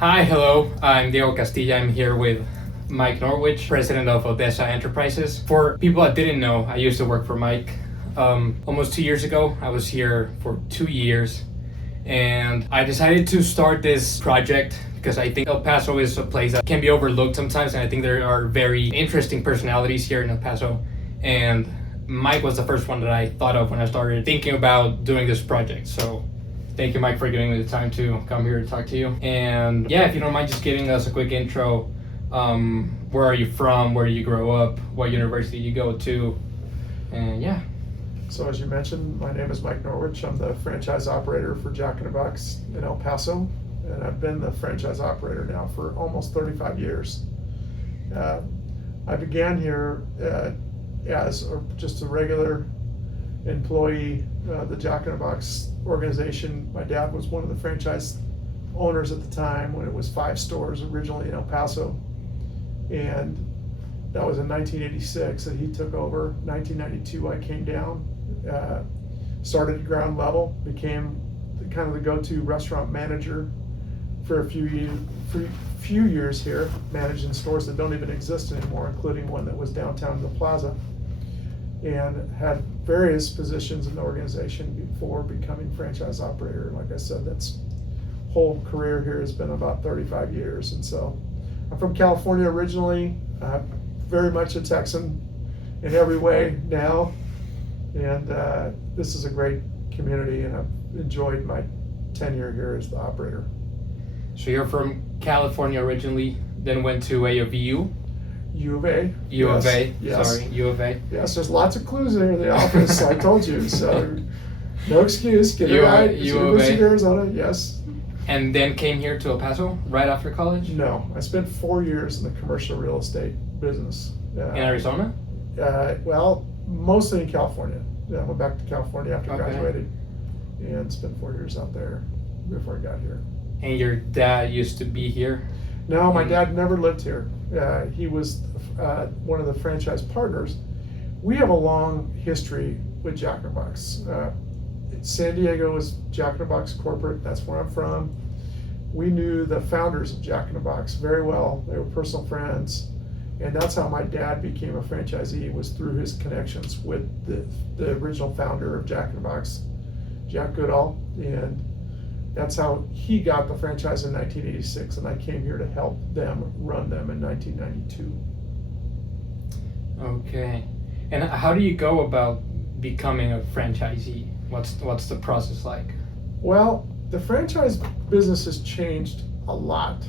Hi, hello. I'm Diego Castilla. I'm here with Mike Norwich, president of Odessa Enterprises. For people that didn't know, I used to work for Mike almost 2 years ago. I was here for 2 years, and I decided to start this project because I think El Paso is a place that can be overlooked sometimes, and I think there are very interesting personalities here in El Paso. And Mike was the first one that I thought of when I started thinking about doing this project. So thank you, Mike, for giving me the time to come here to talk to you. And yeah, if you don't mind just giving us a quick intro, where are you from? Where do you grow up? What university you go to? And yeah. So as you mentioned, my name is Mike Norwich. I'm the franchise operator for Jack in the Box in El Paso, and I've been the franchise operator now for almost 35 years. I began here as just a regular employee. The Jack in the Box organization, my dad was one of the franchise owners at the time when it was 5 stores originally in El Paso, and that was in 1986 that he took over. 1992 I came down, started at ground level, became kind of the go-to restaurant manager for a few years here, managing stores that don't even exist anymore, including one that was downtown in the plaza, and had various positions in the organization before becoming franchise operator. Like I said, that's whole career here has been about 35 years. And so I'm from California originally, very much a Texan in every way now, and this is a great community, and I've enjoyed my tenure here as the operator. So you're from California originally, then went to U of A. U of A. U of A. Yes. Sorry, U of A. Yes, there's lots of clues there in the office. I told you, so no excuse. Get it right. It's University of Arizona. Yes. And then came here to El Paso right after college? No, I spent 4 years in the commercial real estate business. In Arizona? Well, mostly in California. I went back to California after graduated and spent 4 years out there before I got here. And your dad used to be here? No, my dad never lived here. He was one of the franchise partners. We have a long history with Jack in the Box. San Diego was Jack in the Box corporate. That's where I'm from. We knew the founders of Jack in the Box very well. They were personal friends, and that's how my dad became a franchisee, was through his connections with the original founder of Jack in the Box, Jack Goodall, and that's how he got the franchise in 1986, and I came here to help them run them in 1992. Okay. And how do you go about becoming a franchisee? What's the process like? Well, the franchise business has changed a lot.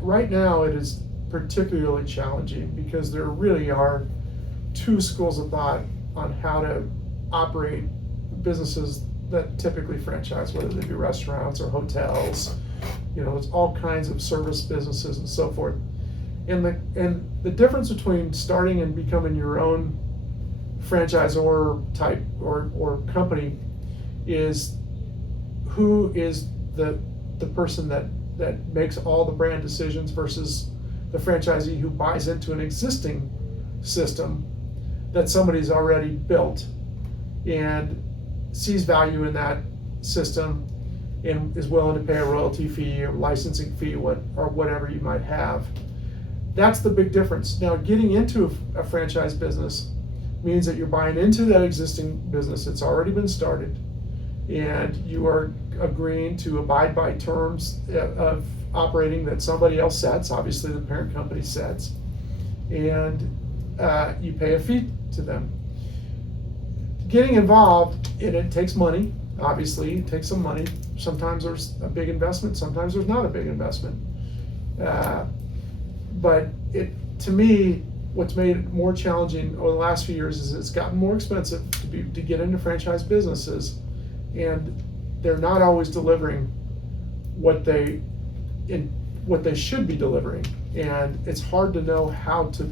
Right now it is particularly challenging because there really are 2 schools of thought on how to operate businesses that typically franchise, whether they be restaurants or hotels. It's all kinds of service businesses and so forth. And the difference between starting and becoming your own franchisor type or company is who is the person that makes all the brand decisions versus the franchisee who buys into an existing system that somebody's already built and sees value in that system and is willing to pay a royalty fee or licensing fee or whatever you might have. That's the big difference. Now, getting into a franchise business means that you're buying into that existing business. It's already been started, and you are agreeing to abide by terms of operating that somebody else sets, obviously the parent company sets, and you pay a fee to them. Getting involved, it takes money, obviously. It takes some money. Sometimes there's a big investment, sometimes there's not a big investment. But to me, what's made it more challenging over the last few years is it's gotten more expensive to get into franchise businesses, and they're not always delivering what they should be delivering. And it's hard to know how to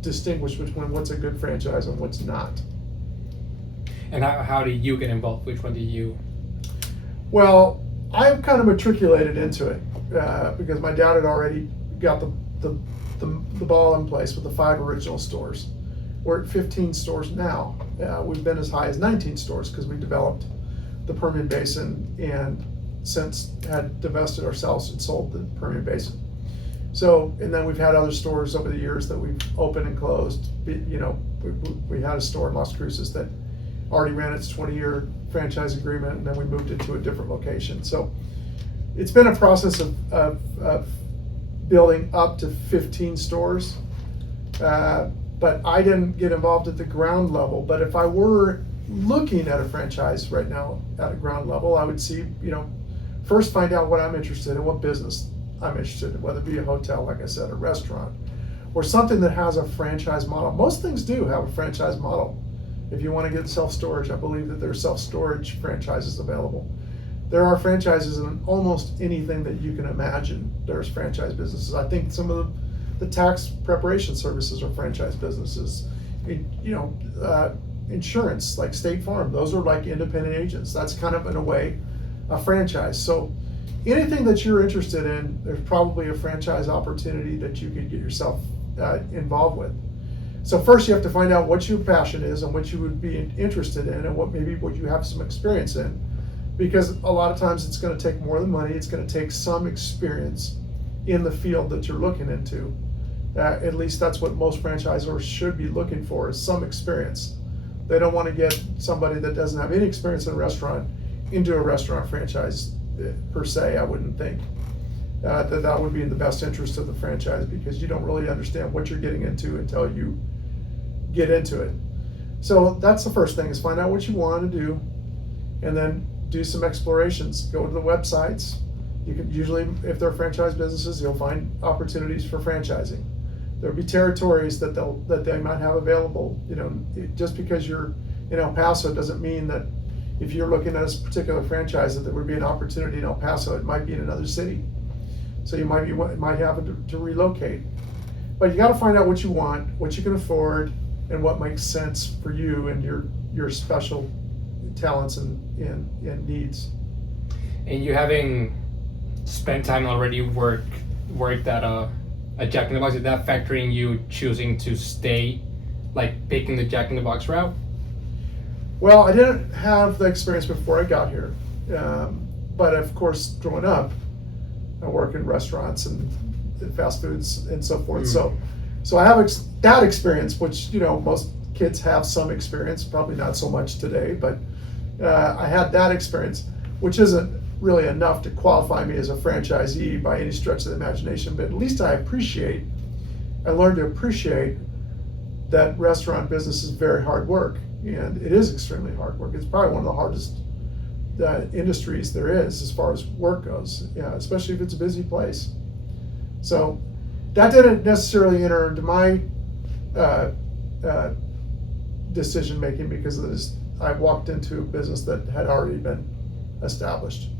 distinguish between what's a good franchise and what's not. And how do you get involved? Which one do you? Well, I've kind of matriculated into it because my dad had already got the ball in place with the 5 original stores. We're at 15 stores now. We've been as high as 19 stores because we developed the Permian Basin and since had divested ourselves and sold the Permian Basin. So, and then we've had other stores over the years that we've opened and closed. We had a store in Las Cruces that already ran its 20-year franchise agreement, and then we moved it to a different location. So it's been a process of building up to 15 stores, but I didn't get involved at the ground level. But if I were looking at a franchise right now at a ground level, I would see, first find out what I'm interested in, what business I'm interested in, whether it be a hotel, like I said, a restaurant, or something that has a franchise model. Most things do have a franchise model. If you want to get self-storage, I believe that there's self-storage franchises available. There are franchises in almost anything that you can imagine. There's franchise businesses. I think some of the tax preparation services are franchise businesses. Insurance, like State Farm, those are like independent agents. That's kind of, in a way, a franchise. So anything that you're interested in, there's probably a franchise opportunity that you could get yourself involved with. So first you have to find out what your passion is and what you would be interested in, and what you have some experience in. Because a lot of times it's going to take more than money. It's going to take some experience in the field that you're looking into. At least that's what most franchisors should be looking for, is some experience. They don't want to get somebody that doesn't have any experience in a restaurant into a restaurant franchise per se. I wouldn't think that would be in the best interest of the franchise, because you don't really understand what you're getting into until you get into it. So that's the first thing, is find out what you want to do, and then do some explorations. Go to the websites. You can usually, if they're franchise businesses, you'll find opportunities for franchising. There'll be territories that they might have available. Just because you're in El Paso doesn't mean that if you're looking at a particular franchise that there would be an opportunity in El Paso. It might be in another city, so you might have to relocate. But you got to find out what you want, what you can afford, and what makes sense for you and your special talents and needs. And you, having spent time already worked at Jack in the Box, is that factoring you choosing to stay, like picking the Jack in the Box route? Well, I didn't have the experience before I got here, but of course, growing up, I work in restaurants and fast foods and so forth. So I have that experience, which most kids have some experience, probably not so much today, but I had that experience, which isn't really enough to qualify me as a franchisee by any stretch of the imagination. But at least I learned to appreciate that restaurant business is very hard work, and it is extremely hard work. It's probably one of the hardest industries there is as far as work goes, especially if it's a busy place. So that didn't necessarily enter into my decision making, because of this. I walked into a business that had already been established.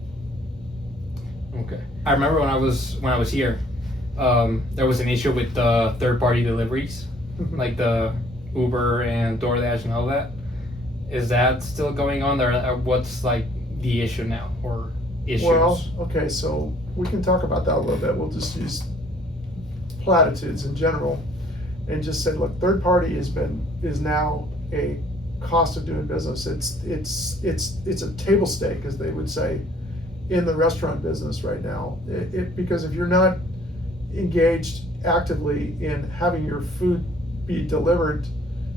Okay. I remember when I was here, there was an issue with the third-party deliveries, like the Uber and DoorDash and all that. Is that still going on, or what's like the issue now, or issues? Well, okay, so we can talk about that a little bit. We'll just use platitudes in general, and just say, look, third party is now a cost of doing business. It's a table stake, as they would say, in the restaurant business right now. Because if you're not engaged actively in having your food be delivered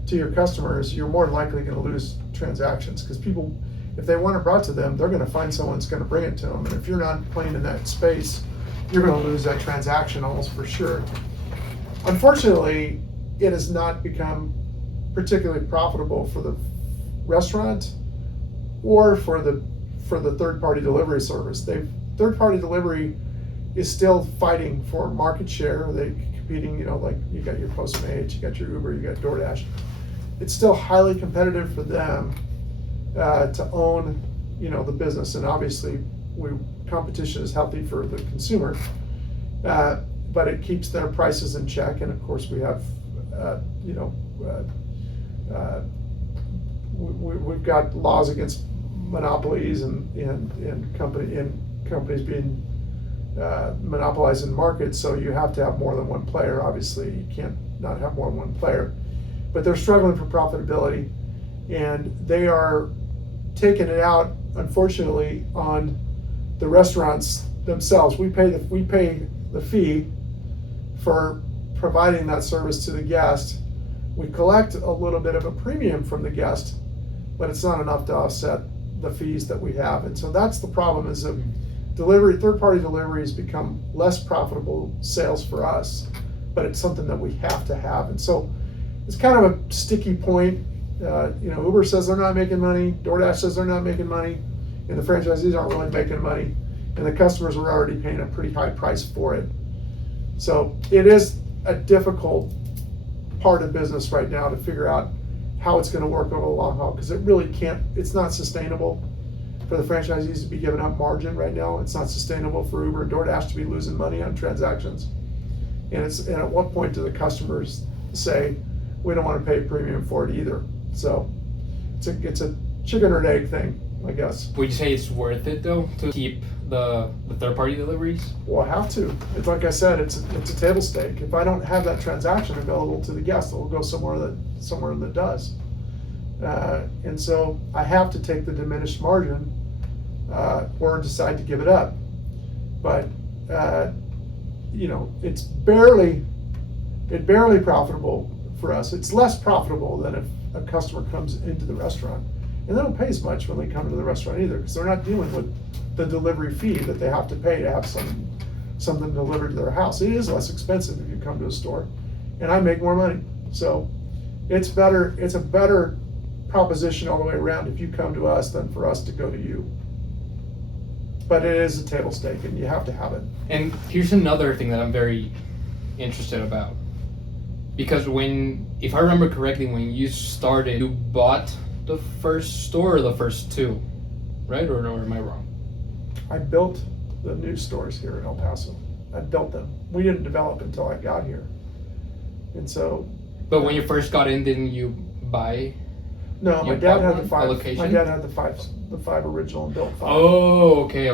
to your customers, you're more likely going to lose transactions, because people, if they want it brought to them, they're going to find someone that's going to bring it to them. And if you're not playing in that space, you're going to lose that transaction almost for sure. Unfortunately, it has not become particularly profitable for the restaurant or for the third-party delivery service. Third-party delivery is still fighting for market share. They're competing, like you got your Postmates, you got your Uber, you got DoorDash. It's still highly competitive for them to own, the business. And obviously, competition is healthy for the consumer, but it keeps their prices in check. And of course, we have, we've got laws against monopolies and companies being monopolizing markets. So you have to have more than one player. Obviously, you can't not have more than one player. But they're struggling for profitability, and they are taking it out, unfortunately, on the restaurants themselves, we pay the fee for providing that service to the guest. We collect a little bit of a premium from the guest, but it's not enough to offset the fees that we have. And so that's the problem, is that third-party deliveries become less profitable sales for us, but it's something that we have to have. And so it's kind of a sticky point. Uber says they're not making money, DoorDash says they're not making money, and the franchisees aren't really making money, and the customers are already paying a pretty high price for it. So it is a difficult part of business right now to figure out how it's going to work over the long haul, because it's not sustainable for the franchisees to be giving up margin right now. It's not sustainable for Uber and DoorDash to be losing money on transactions. And at what point do the customers say, we don't want to pay premium for it either? So it's a chicken or an egg thing, I guess. Would you say it's worth it though to keep the third-party deliveries? Well, I have to. It's like I said, it's a table stake. If I don't have that transaction available to the guest, it will go somewhere that does. And so I have to take the diminished margin or decide to give it up. But it's barely profitable for us. It's less profitable than if a customer comes into the restaurant, and they don't pay as much when they come to the restaurant either, because they're not dealing with the delivery fee that they have to pay to have something delivered to their house. It is less expensive if you come to a store, and I make more money. So it's a better proposition all the way around if you come to us than for us to go to you. But it is a table stake, and you have to have it. And here's another thing that I'm very interested about. Because if I remember correctly, when you started, you bought the first store or the first two, right? Or am I wrong? I built the new stores here in El Paso. I built them. We didn't develop until I got here. And so. But when you first got in, didn't you buy? No, my dad had the five. Location? My dad had the five original and built 5. Oh, okay.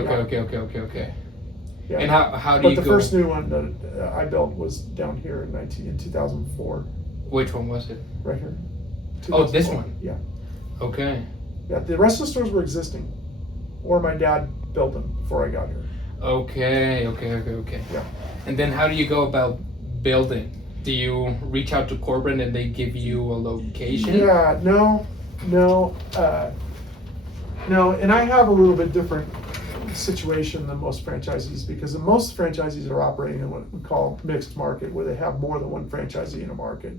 Yeah. And how do you go? But the first new one that I built was down here in 2004. Which one was it? Right here. Oh, this one? Yeah. Okay. Yeah, the rest of the stores were existing, or my dad built them before I got here. Okay. Yeah. And then how do you go about building? Do you reach out to corporate and they give you a location? Yeah, no. And I have a little bit different situation than most franchisees, because most franchisees are operating in what we call mixed market, where they have more than one franchisee in a market.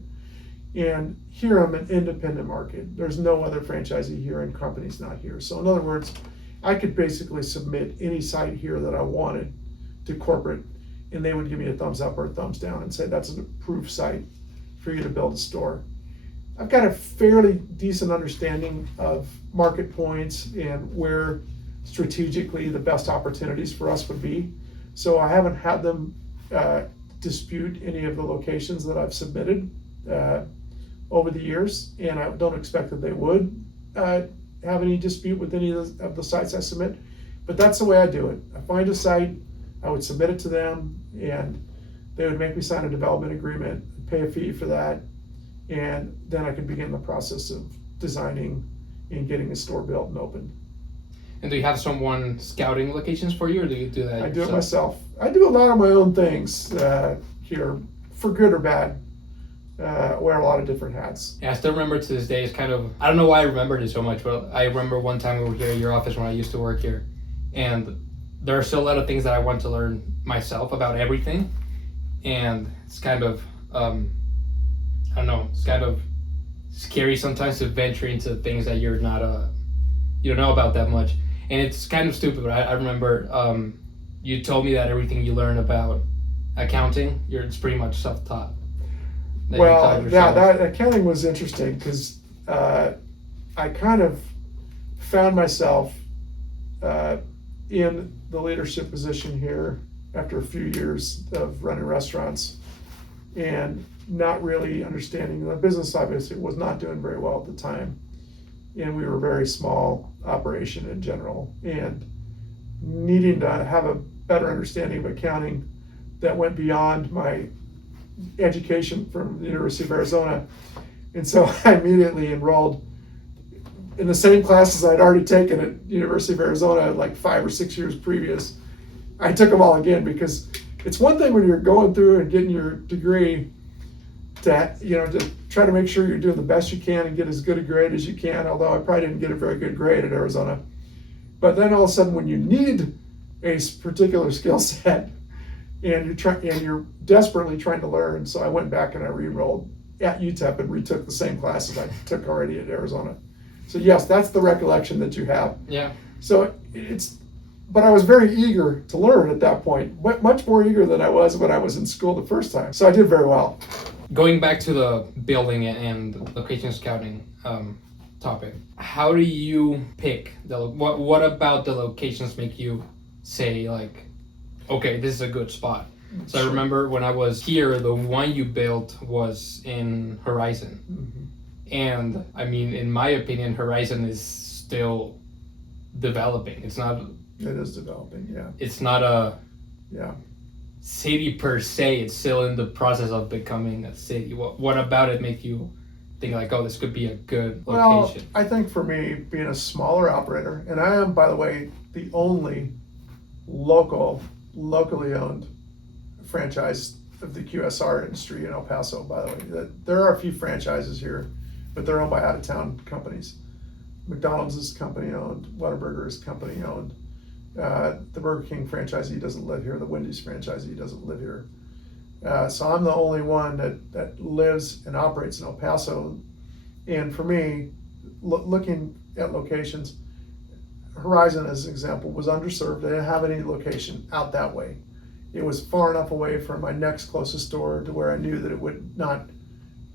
And here I'm an independent market. There's no other franchisee here and company's not here. So in other words, I could basically submit any site here that I wanted to corporate, and they would give me a thumbs up or a thumbs down and say that's an approved site for you to build a store. I've got a fairly decent understanding of market points and where strategically the best opportunities for us would be. So I haven't had them dispute any of the locations that I've submitted over the years, and I don't expect that they would have any dispute with any of the sites I submit. But that's the way I do it. I find a site, I would submit it to them, and they would make me sign a development agreement, pay a fee for that, and then I can begin the process of designing and getting a store built and opened. And do you have someone scouting locations for you, or do you do that yourself? I do it myself. I do a lot of my own things here, for good or bad. Wear a lot of different hats. Yeah, I still remember to this day. It's kind of, I don't know why I remembered it so much, but I remember one time we were here at your office when I used to work here, and there are still a lot of things that I want to learn myself about everything, and it's kind of, I don't know, it's kind of scary sometimes to venture into things that you're not, you don't know about that much. And it's kind of stupid, but I remember you told me that everything you learn about accounting, it's pretty much self-taught. Well, yeah, that accounting was interesting because I kind of found myself in the leadership position here after a few years of running restaurants and not really understanding the business. Obviously was not doing very well at the time, and we were a very small operation in general, and needing to have a better understanding of accounting that went beyond my education from the University of Arizona. And so I immediately enrolled in the same classes I'd already taken at University of Arizona like 5 or 6 years previous. I took them all again because it's one thing when you're going through and getting your degree to try to make sure you're doing the best you can and get as good a grade as you can, although I probably didn't get a very good grade at Arizona. But then all of a sudden when you need a particular skill set and you're desperately trying to learn, so I went back and I re-enrolled at UTEP and retook the same classes I took already at Arizona. So yes, that's the recollection that you have. Yeah. So but I was very eager to learn at that point, much more eager than I was when I was in school the first time. So I did very well. Going back to the building and location scouting topic, how do you pick what about the locations make you say like, okay, this is a good spot? So sure. I remember when I was here, the one you built was in Horizon. Mm-hmm. And I mean, in my opinion, Horizon is still developing. It is developing, yeah. It's not a city per se. It's still in the process of becoming a city. What about it make you think like, oh, this could be a good location? Well, I think for me, being a smaller operator, and I am, by the way, the only locally owned franchise of the QSR industry in El Paso, by the way. There are a few franchises here, but they're owned by out-of-town companies. McDonald's is company owned, Whataburger is company owned. The Burger King franchisee doesn't live here, the Wendy's franchisee doesn't live here. So I'm the only one that lives and operates in El Paso. And for me, looking at locations, Horizon, as an example, was underserved. They didn't have any location out that way. It was far enough away from my next closest store to where I knew that it would not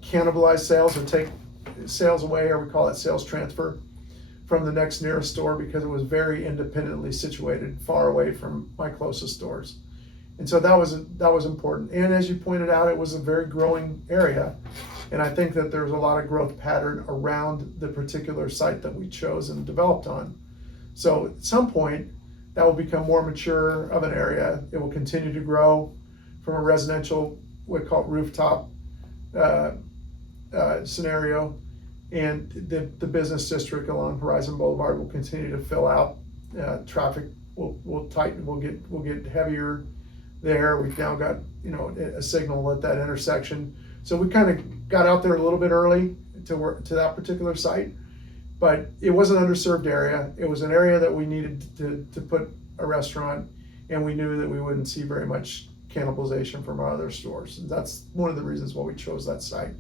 cannibalize sales or take sales away, or we call it sales transfer, from the next nearest store, because it was very independently situated, far away from my closest stores. And so that was important. And as you pointed out, it was a very growing area. And I think that there's a lot of growth pattern around the particular site that we chose and developed on. So at some point, that will become more mature of an area. It will continue to grow from a residential, we call it rooftop scenario. And the business district along Horizon Boulevard will continue to fill out. Traffic will tighten. We'll get heavier there. We've now got a signal at that intersection. So we kind of got out there a little bit early to that particular site, but it was an underserved area. It was an area that we needed to put a restaurant, and we knew that we wouldn't see very much cannibalization from our other stores. And that's one of the reasons why we chose that site.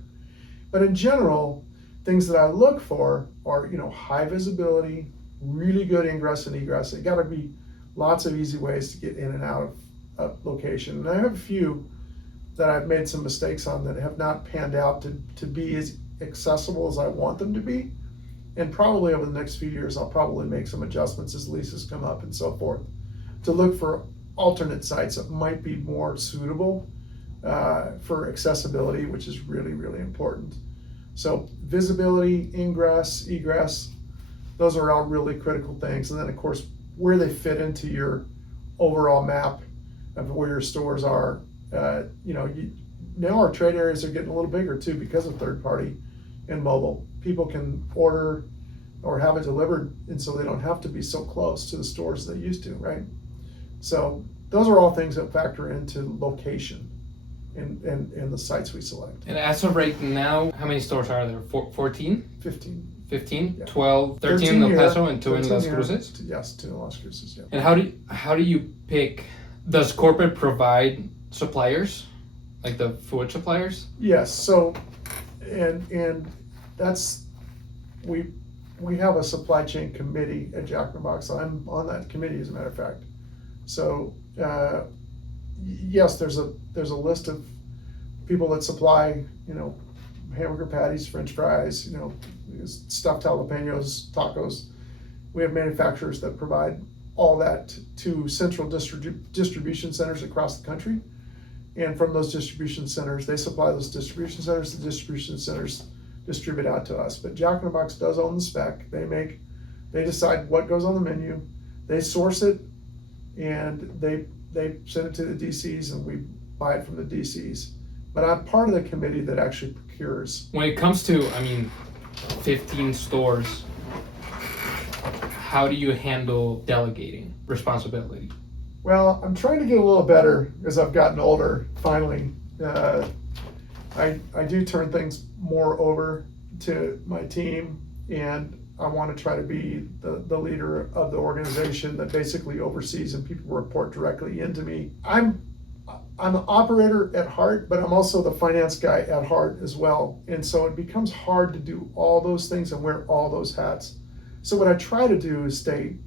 But in general, things that I look for are, high visibility, really good ingress and egress. It got to be lots of easy ways to get in and out of a location. And I have a few that I've made some mistakes on that have not panned out to be as accessible as I want them to be. And probably over the next few years, I'll probably make some adjustments as leases come up and so forth, to look for alternate sites that might be more suitable for accessibility, which is really, really important. So visibility, ingress, egress, those are all really critical things. And then of course, where they fit into your overall map of where your stores are. Now our trade areas are getting a little bigger too because of third party and mobile. People can order or have it delivered, and so they don't have to be so close to the stores they used to, right? So those are all things that factor into location and the sites we select. And as of right now, how many stores are there? 14? 15. 15? Yeah. 12, 13 in El Paso and 2 in Las Cruces? Yes, 2 in Las Cruces, yeah. And how do you pick, does corporate provide suppliers, like the food suppliers? Yes, so, and that's, we have a supply chain committee at Jack in the Box. I'm on that committee, as a matter of fact. So, yes, there's a list of people that supply, hamburger patties, French fries, stuffed jalapenos, tacos. We have manufacturers that provide all that to central distribution centers across the country. And from those distribution centers, they supply those distribution centers. The distribution centers distribute out to us. But Jack in the Box does own the spec. They decide what goes on the menu. They source it, and they send it to the DCs, and we buy it from the DCs. But I'm part of the committee that actually procures. When it comes to, 15 stores, how do you handle delegating responsibility? Well, I'm trying to get a little better as I've gotten older, finally. I do turn things more over to my team, and I want to try to be the leader of the organization that basically oversees, and people report directly into me. I'm an operator at heart, but I'm also the finance guy at heart as well. And so it becomes hard to do all those things and wear all those hats. So what I try to do is stay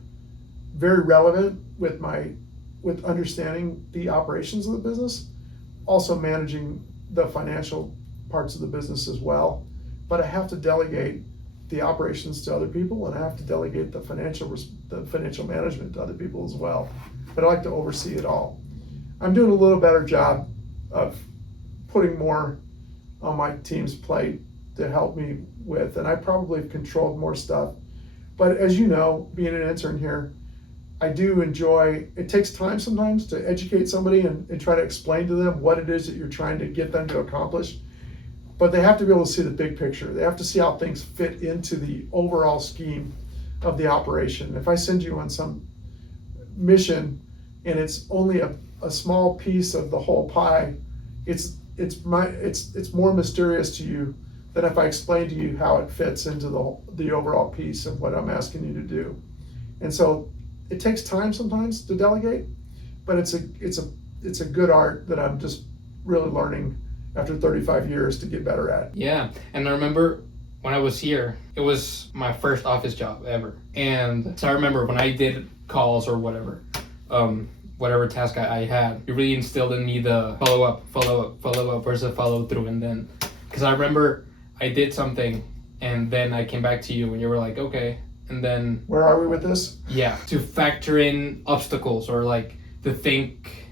very relevant with understanding the operations of the business, also managing the financial parts of the business as well. But I have to delegate the operations to other people, and I have to delegate the financial management to other people as well. But I like to oversee it all. I'm doing a little better job of putting more on my team's plate to help me with, and I probably have controlled more stuff. But as you know, being an intern here, I do enjoy, it takes time sometimes to educate somebody and try to explain to them what it is that you're trying to get them to accomplish. But they have to be able to see the big picture. They have to see how things fit into the overall scheme of the operation. If I send you on some mission and it's only a small piece of the whole pie, it's more mysterious to you than if I explain to you how it fits into the overall piece of what I'm asking you to do. And so it takes time sometimes to delegate, but it's a good art that I'm just really learning after 35 years to get better at. Yeah, and I remember when I was here, it was my first office job ever. And so I remember when I did calls or whatever task I had, it really instilled in me the follow up versus follow through. And then, because I remember I did something and then I came back to you and you were like, okay. And then, where are we with this? Yeah, to factor in obstacles or like to think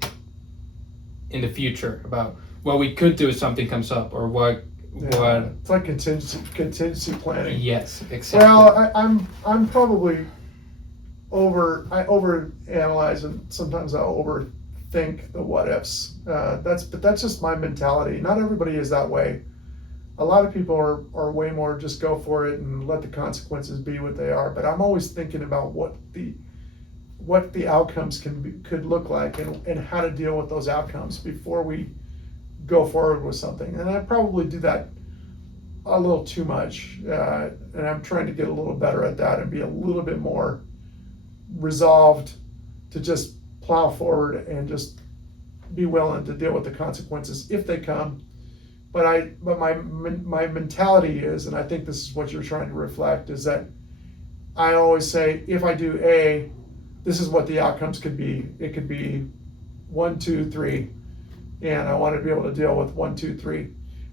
in the future about what we could do if something comes up or what. It's like contingency planning. Yes, exactly. Well, I'm probably over analyze, and sometimes I'll overthink the what ifs. But that's just my mentality. Not everybody is that way. A lot of people are way more just go for it and let the consequences be what they are. But I'm always thinking about what the outcomes could look like and how to deal with those outcomes before we go forward with something. And I probably do that a little too much, and I'm trying to get a little better at that and be a little bit more resolved to just plow forward and just be willing to deal with the consequences if they come. But my mentality is, and I think this is what you're trying to reflect, is that I always say, if I do A, this is what the outcomes could be. It could be 1, 2, 3, and I want to be able to deal with 1, 2, 3.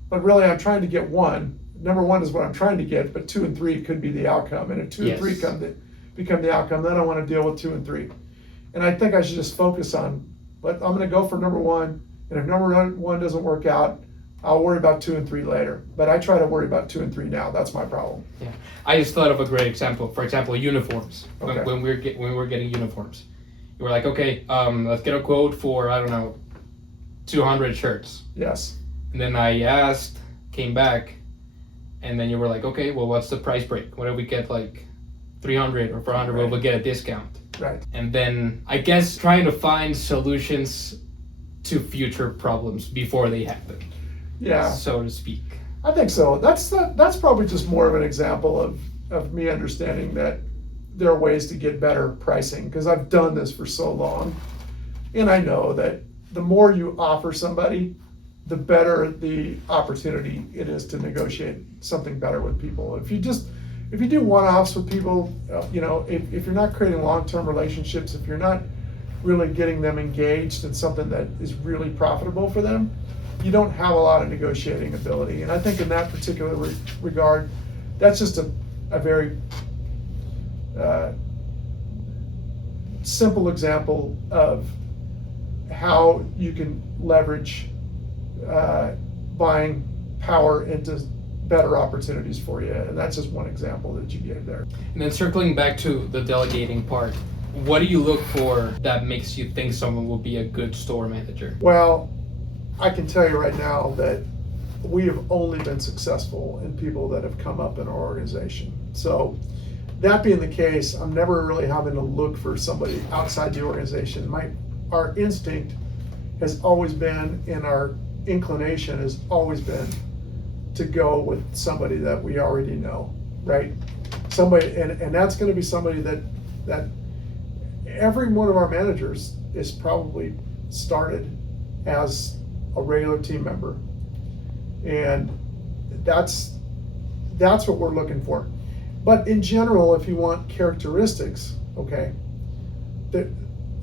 But really, I'm trying to get 1. Number 1 is what I'm trying to get, but 2 and 3 could be the outcome. And if 2 and 3 become the outcome, then I want to deal with 2 and 3. And I think I should just focus on, but I'm going to go for number 1, and if number 1 doesn't work out, I'll worry about 2 and 3 later. But I try to worry about 2 and 3 now. That's my problem. Yeah, I just thought of a great example. For example, uniforms. Okay. When we were getting uniforms, you were like, okay, let's get a quote for 200 shirts. Yes. And then I asked, came back, and then you were like, okay, well, what's the price break? What if we get like 300 or 400? Right. We'll get a discount. Right. And then I guess trying to find solutions to future problems before they happen. Yeah. So to speak. I think so. That's probably just more of an example of me understanding that there are ways to get better pricing, because I've done this for so long, and I know that the more you offer somebody, the better the opportunity it is to negotiate something better with people. If you do one-offs with people, if you're not creating long-term relationships, if you're not really getting them engaged in something that is really profitable for them, you don't have a lot of negotiating ability. And I think in that particular regard, that's just a very simple example of how you can leverage buying power into better opportunities for you. And that's just one example that you gave there. And then circling back to the delegating part, what do you look for that makes you think someone will be a good store manager? Well, I can tell you right now that we have only been successful in people that have come up in our organization. So that being the case, I'm never really having to look for somebody outside the organization. Our instinct has always been, and our inclination has always been, to go with somebody that we already know, right? Somebody, and that's going to be somebody that every one of our managers is probably started as a regular team member, and that's what we're looking for. But in general, if you want characteristics, okay,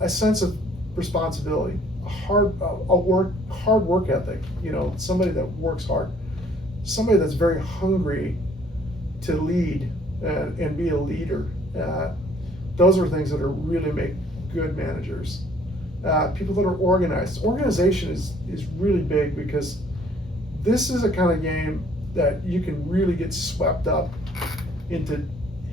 a sense of responsibility, hard work ethic, somebody that works hard, somebody that's very hungry to lead and be a leader. Those are things that really make good managers. People that are organized. Organization is really big, because this is a kind of game that you can really get swept up into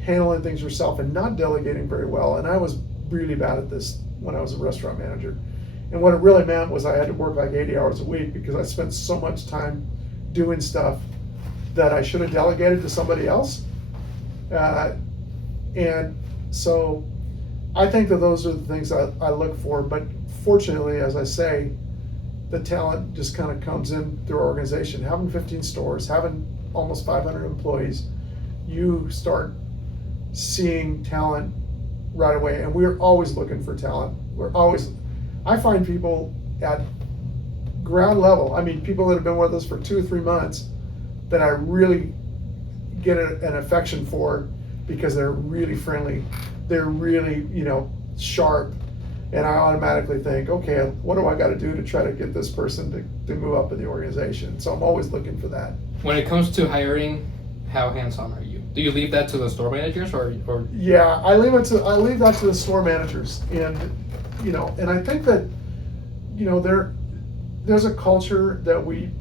handling things yourself and not delegating very well. And I was really bad at this when I was a restaurant manager. And what it really meant was I had to work like 80 hours a week, because I spent so much time doing stuff that I should have delegated to somebody else. And so I think that those are the things I look for. But fortunately, as I say, the talent just kind of comes in through our organization. Having 15 stores, having almost 500 employees, you start seeing talent right away. And we're always looking for talent. I find people at ground level, people that have been with us for 2 or 3 months, that I really get an affection for, because they're really friendly, they're really, sharp, and I automatically think, okay, what do I got to do to try to get this person to move up in the organization? So I'm always looking for that. When it comes to hiring, how hands-on are you? Do you leave that to the store managers, or? Yeah, I leave that to the store managers, and and I think that there's a culture that we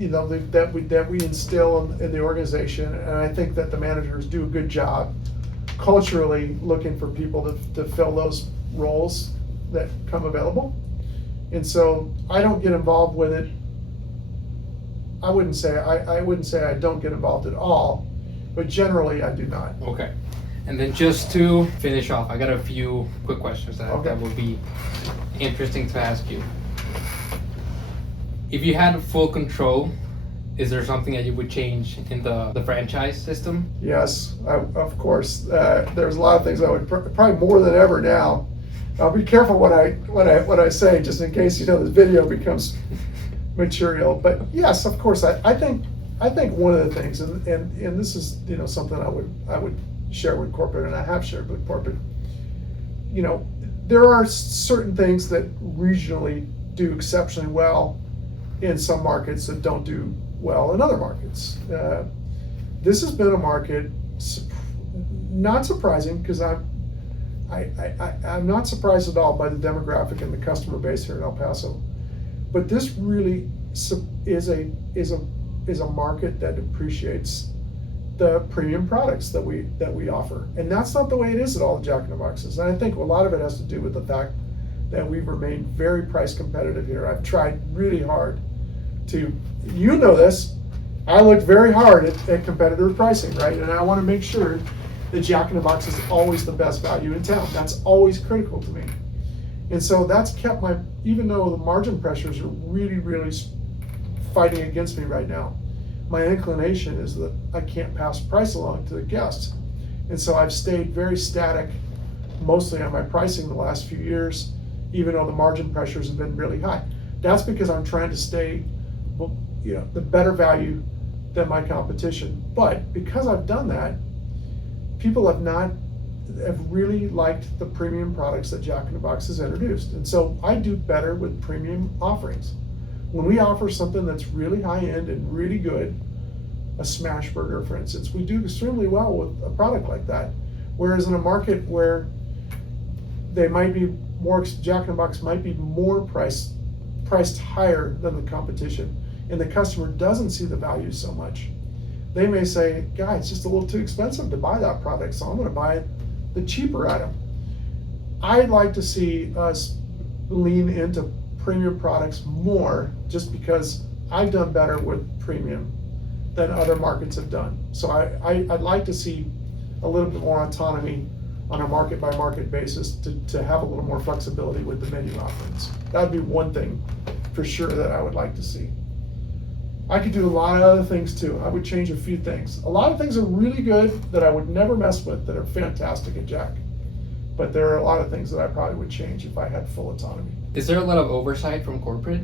that we instill in the organization, and I think that the managers do a good job culturally looking for people to fill those roles that come available. And so I don't get involved with it. I wouldn't say I don't get involved at all, but generally I do not. Okay. And then just to finish off, I got a few quick questions that will be interesting to ask you. If you had full control, is there something that you would change in the franchise system? Yes, of course. There's a lot of things I would probably more than ever now. I'll be careful what I say, just in case this video becomes material. But yes, of course, I think one of the things, and this is something I would share with corporate, and I have shared with corporate. There are certain things that regionally do exceptionally well in some markets that don't do well in other markets. This has been a market, not surprising, because I'm not surprised at all by the demographic and the customer base here in El Paso. But this really is a market that appreciates the premium products that we offer, and that's not the way it is at all the Jack in the Boxes. And I think a lot of it has to do with the fact that we've remained very price competitive here. I've tried really hard to, this, I looked very hard at competitive pricing, right? And I want to make sure that Jack in the Box is always the best value in town. That's always critical to me. And so that's kept even though the margin pressures are really, really fighting against me right now, my inclination is that I can't pass price along to the guests. And so I've stayed very static, mostly on my pricing the last few years, even though the margin pressures have been really high. That's because I'm trying to stay, the better value than my competition. But because I've done that, people have really liked the premium products that Jack in the Box has introduced. And so I do better with premium offerings. When we offer something that's really high end and really good, a smash burger, for instance, we do extremely well with a product like that. Whereas in a market where they might be more, Jack in the Box might be more priced higher than the competition, and the customer doesn't see the value so much, they may say, "Guy, it's just a little too expensive to buy that product, so I'm going to buy the cheaper item." I'd like to see us lean into premium products more, just because I've done better with premium than other markets have done. So I'd like to see a little bit more autonomy on a market by market basis to have a little more flexibility with the menu offerings. That would be one thing for sure that I would like to see. I could do a lot of other things too. I would change a few things. A lot of things are really good that I would never mess with that are fantastic at Jack. But there are a lot of things that I probably would change if I had full autonomy. Is there a lot of oversight from corporate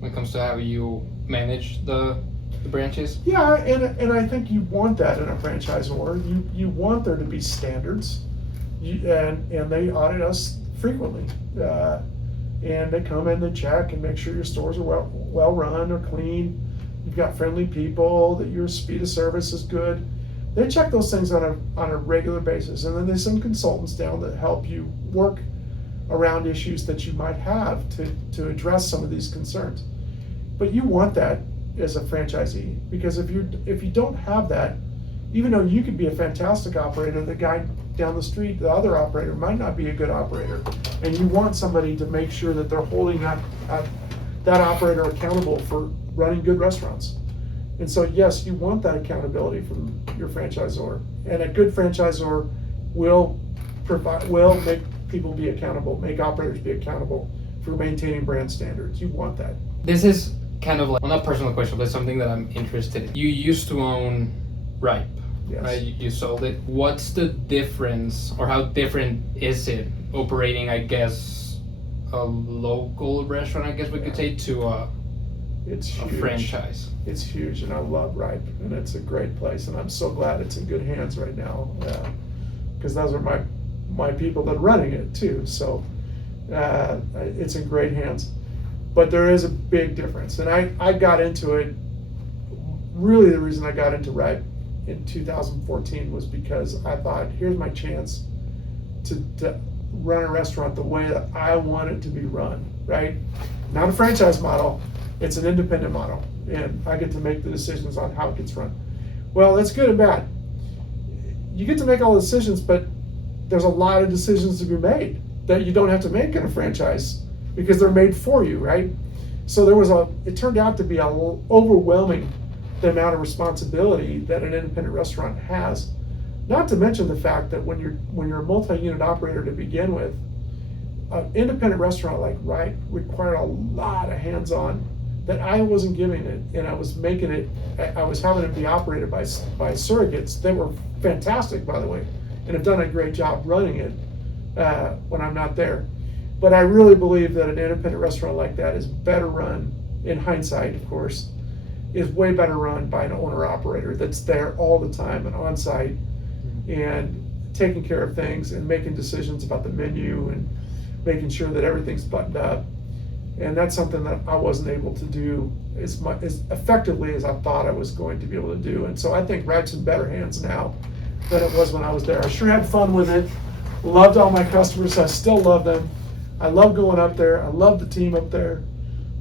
when it comes to how you manage the branches? Yeah, and I think you want that in a franchisor. You want there to be standards, and they audit us frequently. And they come in, they check and make sure your stores are well run or clean. You've got friendly people, that your speed of service is good. They check those things on a regular basis, and then they send consultants down that help you work around issues that you might have to address some of these concerns. But you want that as a franchisee, because if you don't have that, even though you could be a fantastic operator, the guy down the street, the other operator, might not be a good operator, and you want somebody to make sure that they're holding that operator accountable for running good restaurants. And so yes, you want that accountability from your franchisor, and a good franchisor will make people be accountable, make operators be accountable for maintaining brand standards. You want that. This is kind of like, well, not a personal question, but something that I'm interested in. You used to own Ripe, Yes. right? You sold it. What's the difference, or how different is it operating, I guess, a local restaurant, I guess we could say, to It's a huge. franchise? It's huge, and I love Ripe, and it's a great place, and I'm so glad it's in good hands right now, because those are my people that are running it too. So it's in great hands. But there is a big difference, and I got into it. Really, the reason I got into Ripe in 2014 was because I thought, here's my chance to run a restaurant the way that I want it to be run, right? Not a franchise model, it's an independent model, and I get to make the decisions on how it gets run. Well, that's good and bad. You get to make all the decisions, but there's a lot of decisions to be made that you don't have to make in a franchise because they're made for you, right? So it turned out to be overwhelming the amount of responsibility that an independent restaurant has. Not to mention the fact that when you're a multi-unit operator to begin with, an independent restaurant like Ripe required a lot of hands-on that I wasn't giving it, and I was having it be operated by surrogates that were fantastic, by the way, and have done a great job running it when I'm not there. But I really believe that an independent restaurant like that is better run, in hindsight, of course, is way better run by an owner-operator that's there all the time and on site and taking care of things and making decisions about the menu and making sure that everything's buttoned up. And that's something that I wasn't able to do as effectively as I thought I was going to be able to do. And so I think Ripe's in better hands now than it was when I was there. I sure had fun with it. Loved all my customers. I still love them. I love going up there. I love the team up there.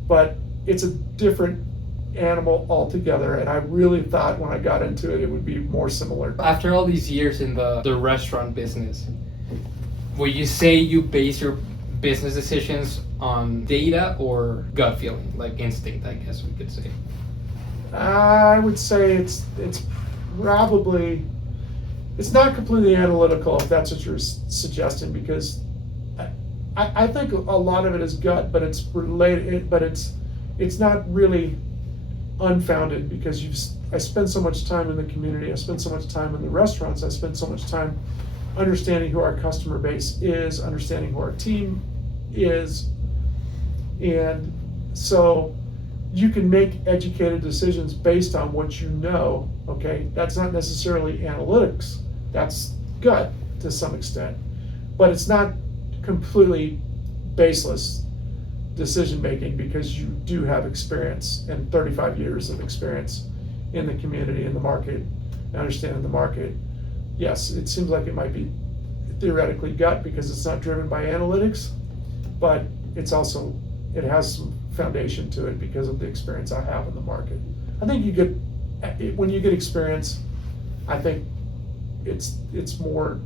But it's a different animal altogether, and I really thought when I got into it, it would be more similar. After all these years in the restaurant business, would you say you base your business decisions on data or gut feeling, like instinct, I guess we could say? I would say it's probably, it's not completely analytical, if that's what you're suggesting, because I think a lot of it is gut, but it's related, but it's not really unfounded, because I spend so much time in the community, I spend so much time in the restaurants, I spend so much time understanding who our customer base is, understanding who our team is, and so you can make educated decisions based on what you know, okay? That's not necessarily analytics, that's gut to some extent, but it's not completely baseless decision making, because you do have experience and 35 years of experience in the community, in the market, understanding the market. Yes, it seems like it might be theoretically gut because it's not driven by analytics, but it has some foundation to it because of the experience I have in the market. I think when you get experience, I think it's more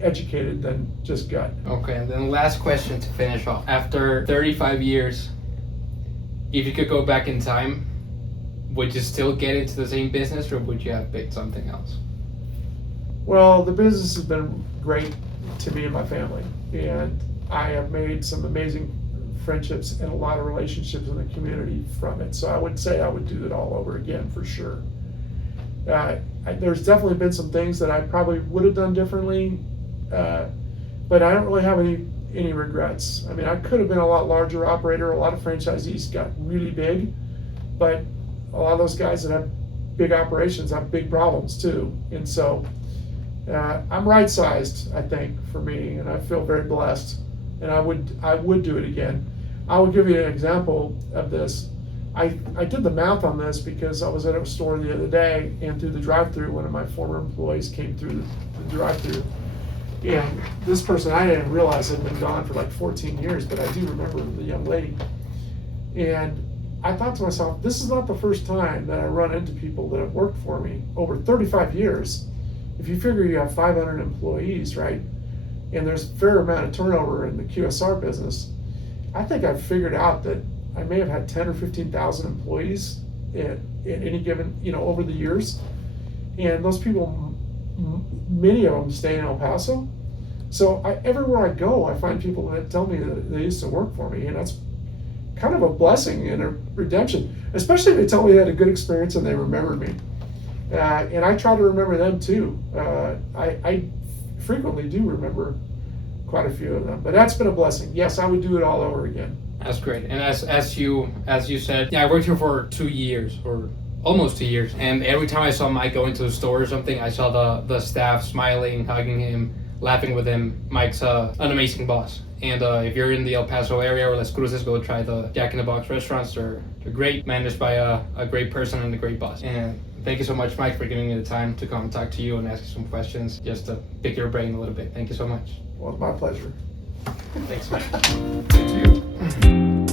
educated than just gut. Okay, and then last question to finish off. After 35 years, if you could go back in time, would you still get into the same business, or would you have picked something else? Well, the business has been great to me and my family, and I have made some amazing friendships and a lot of relationships in the community from it. So I would say I would do it all over again for sure. There's definitely been some things that I probably would have done differently, but I don't really have any regrets. I mean, I could have been a lot larger operator. A lot of franchisees got really big, but a lot of those guys that have big operations have big problems too. And so I'm right-sized, I think, for me, and I feel very blessed. And I would do it again. I will give you an example of this. I did the math on this because I was at a store the other day, and through the drive-thru, one of my former employees came through the drive-thru, and this person, I didn't realize had been gone for like 14 years, but I do remember the young lady. And I thought to myself, this is not the first time that I run into people that have worked for me over 35 years. If you figure you have 500 employees, right, and there's a fair amount of turnover in the QSR business, I think I've figured out that I may have had 10 or 15,000 employees in any given, over the years. And those people, many of them stay in El Paso. So everywhere I go, I find people that tell me that they used to work for me, and that's kind of a blessing and a redemption, especially if they tell me they had a good experience and they remembered me. And I try to remember them too. I frequently do remember quite a few of them, but that's been a blessing. Yes, I would do it all over again. That's great. And as you said, yeah, I worked here for 2 years or almost 2 years, and every time I saw Mike go into the store or something, I saw the staff smiling, hugging him, laughing with him. Mike's an amazing boss. And if you're in the El Paso area or Las Cruces, go try the Jack in the Box restaurants. They're great, managed by a great person and a great boss. And thank you so much, Mike, for giving me the time to come and talk to you and ask you some questions, just to pick your brain a little bit. Thank you so much. Well, it's my pleasure. Thanks, Mike. Thank you.